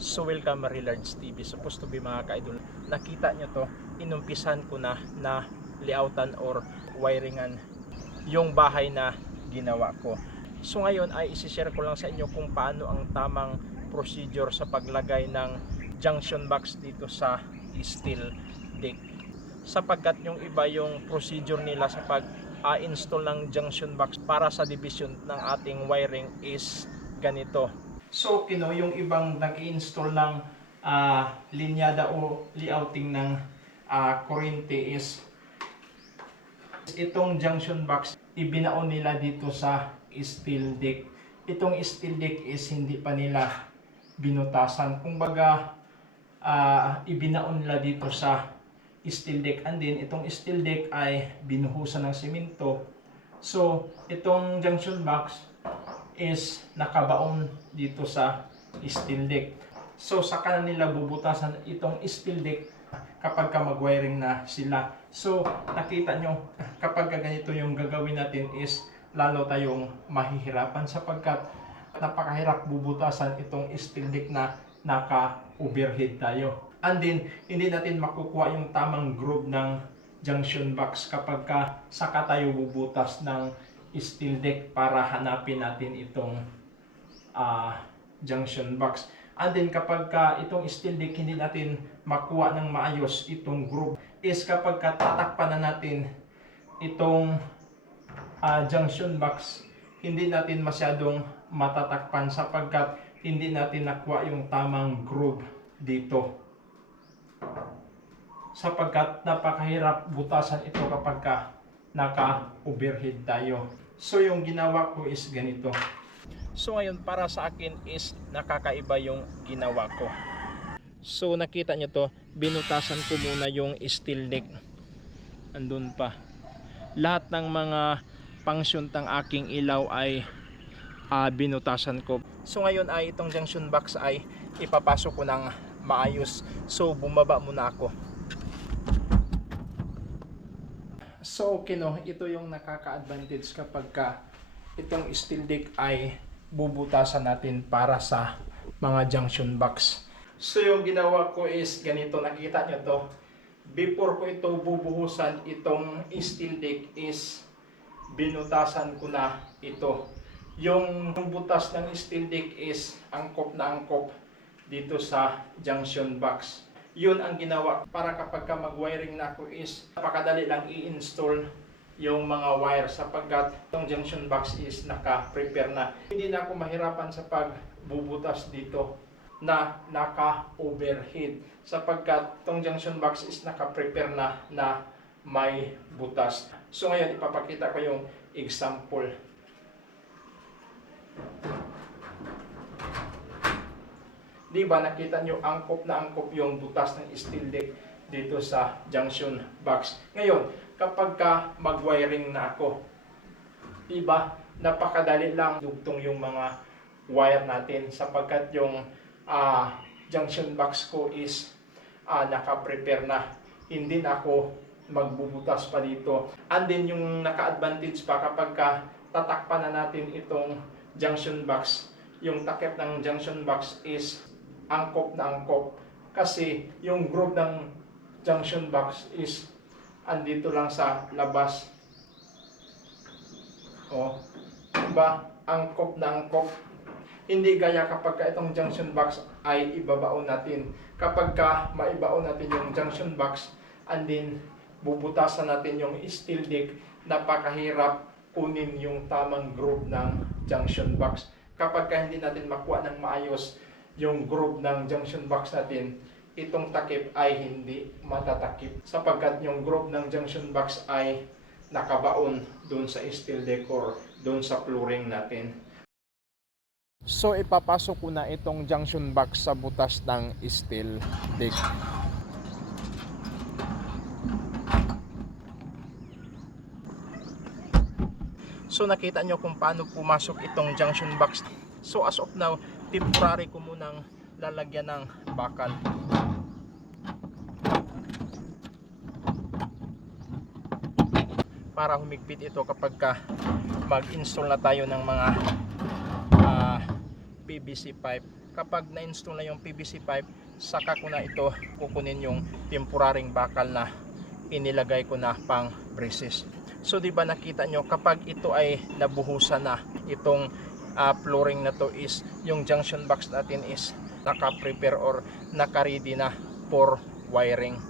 So welcome Marilards TV. Supposed to be mga ka-idol. Nakita nyo to, inumpisan ko na na layoutan or wiringan yung bahay na ginawa ko. So ngayon ay isi-share ko lang sa inyo kung paano ang tamang procedure sa paglagay ng junction box dito sa steel deck. Sapagkat yung iba yung procedure nila sa pag ah, ng junction box para sa division ng ating wiring is ganito. So, kino yung ibang nag-install ng ah, linyada o layouting ng ah, kuryente is itong junction box ibinaon nila dito sa steel deck. Itong steel deck is hindi pa nila binutasan. Kumbaga, ah, ibinaon nila dito sa steel deck. And then, itong steel deck ay binuhusan ng simento. So, itong junction box is nakabaon dito sa steel deck. So, sa kanan nila bubutasan itong steel deck kapag ka mag-wiring na sila. So, nakita nyo, kapag ka ganito yung gagawin natin is lalo tayong mahihirapan sapagkat napakahirap bubutasan itong steel deck na naka-overhead tayo. And then, hindi natin makukuha yung tamang groove ng junction box kapag ka saka tayo bubutas ng steel deck para hanapin natin itong ah, junction box. And then kapag ka itong steel deck hindi natin makuha ng maayos itong groove is kapag ka tatakpan na natin itong ah, junction box hindi natin masyadong matatakpan sapagkat hindi natin nakuha yung tamang groove dito sapagkat napakahirap butasan ito kapag ka naka-overhead tayo. So yung ginawa ko is ganito. So ngayon para sa akin is nakakaiba yung ginawa ko. So nakita nyo to, binutasan ko muna yung steel deck. Andun pa. Lahat ng mga pangsyuntang aking ilaw ay ah, binutasan ko. So ngayon ay itong junction box ay ipapasok ko ng maayos. So bumaba muna ako. So okay no, ito yung nakaka-advantage kapag ka itong steel deck ay bubutasan natin para sa mga junction box. So yung ginawa ko is ganito, nakita nyo to. Before ko ito bubuhusan itong steel deck is binutasan ko na ito. Yung butas ng steel deck is angkop na angkop dito sa junction box yun ang ginawa para kapag ka mag-wiring na ako is napakadali lang i-install yung mga wire sapagkat itong junction box is naka-prepare na. Hindi na ako mahirapan sa pagbubutas dito na naka-overhead sapagkat itong junction box is naka-prepare na na may butas. So ngayon ipapakita ko yung example. Di ba nakita nyo angkop na angkop yung butas ng steel deck dito sa junction box. Ngayon, kapag ka mag-wiring na ako, di ba napakadali lang dugtong yung mga wire natin sapagkat yung ah, junction box ko is ah, naka-prepare na. Hindi na ako magbubutas pa dito. And then yung naka-advantage pa kapag ka tatakpan na natin itong junction box, yung takip ng junction box is angkop na angkop. Kasi yung groove ng junction box is andito lang sa labas. O diba? Angkop na angkop. Hindi gaya kapag ka itong junction box ay ibabaon natin. Kapag ka maibaon natin yung junction box and then bubutasan natin yung steel deck napakahirap kunin yung tamang groove ng junction box. Kapag ka hindi natin makuha ng maayos yung groove ng junction box natin, itong takip ay hindi matatakip sapagkat yung groove ng junction box ay nakabaon doon sa steel decor, doon sa flooring natin. So ipapasok ko na itong junction box sa butas ng steel deck. So nakita nyo kung paano pumasok itong junction box. So as of now, temporary ko munang lalagyan ng bakal. Para humigpit ito kapag ka mag-install na tayo ng mga ah, PVC pipe kapag na-install na yung PVC pipe, saka ko na ito kukunin yung temporaring bakal na inilagay ko na pang braces. So di ba nakita nyo kapag ito ay nabuhusan na itong ah, flooring na to is yung junction box natin is naka-prepare or naka-ready na for wiring.